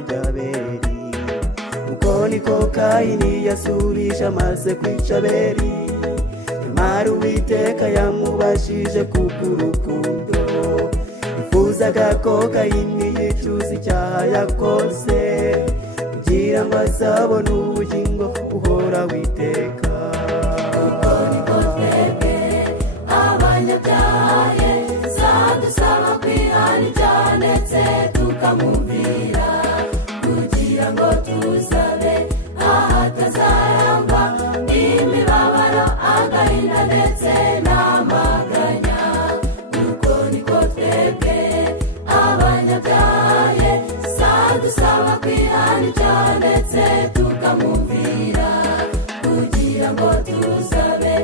wanjye Abeli. Uko niko Kayini yasubije amaze kwica Abeli, nyamara Uwiteka yamubashije kubw'urukundo. Yifuzaga ko Kayini yicuza icyaha yakoze, kugira ngo azabone ubugingo buhoraho iteka. Uko niko twebwe abanyabyaha Yesu adusaba kwihana ibyaha ndetse tukamwumvira, kugira ngo tuzabe ahatazarangwa imibabaro, agahinda ndetse n'amaganya. Uko niko twebwe abanyabyaha Yesu adusaba kwihana ibyaha ndetse tukamwumvira, kugira ngo tuzabe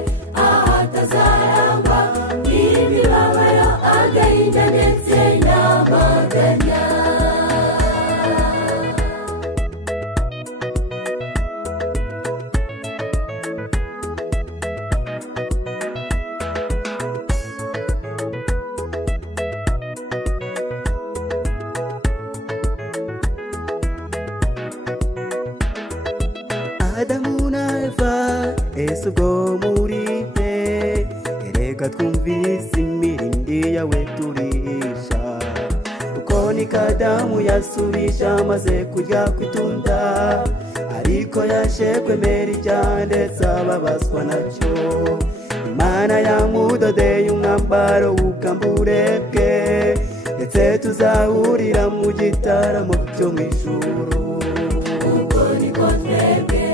ahatazarangwa imibabaro, agahinda ndetse n'amaganya. Adamu na Eva, ese ubwo muri he? Erega twumvise imirindi yawe turisha. Uko niko Adamu yasubije amaze kurya kw'itunda, ariko yaje kwemera icyaha ndetse ababazwa nacyo. Imana yamudodeye umwambaro w'ubwambure bwe, ndetse tuzahurira mu gitaramo cyo mu ijuru. Uko niko twebwe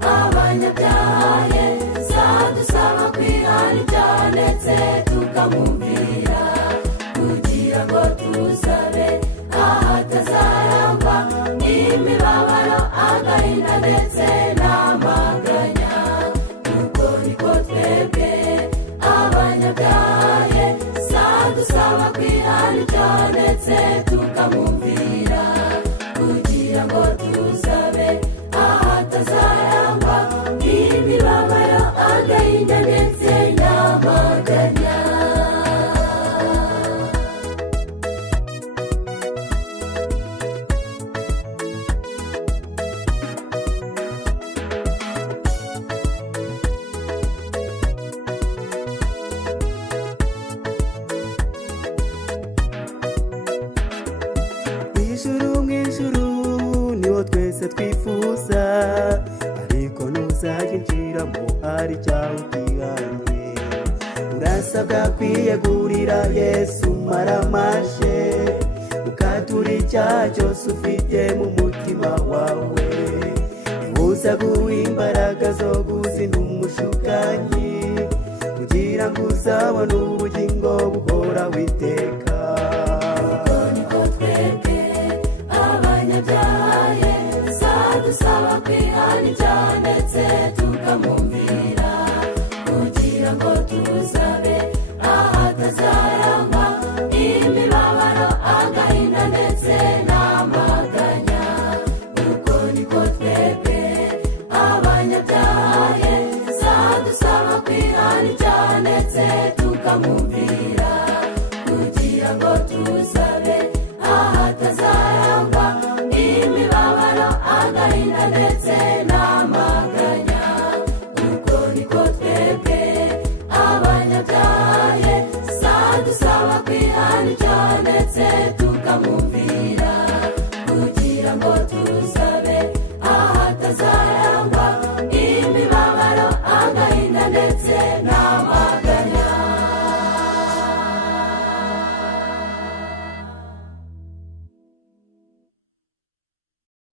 abanyabyaha Yesu adusaba kwihana ibyaha ndetse tukamwumvira, kugira ngo tuzabe ahatazarangwa imibabaro, agahinda ndetse n'amaganya. Uko niko twebwe abanyabyaha Yesu adusaba kwihana ibyaha ndetse tukamwumvira, kugira ngo tuzabe ahatazarangwa imibabaro, agahinda ndetse n'amaganya. Ijuru mu ijuru niho twese twifuza, ariko ntuzayinjiramo hari icyaha utihanye. Urasabwa kwiyegurira Yesu maramaje, ukatura icyaha cyose ufite mu mutima wawe. Nibuza guha imbaraga zo guzinda umushukanyi, kugira ngo uzabone ubugingo buhoraho iteka. Uko niko twebwe abanyabyaha Yesu adusaba kwihana ibyaha ndetse tukamwumvira, kugira ngo tuzabe ahatazarangwa imibabaro, agahinda ndetse n'amaganya. Uko niko twebwe abanyabyaha Yesu adusaba kwihana ibyaha ndetse tukamwumvira, kugira ngo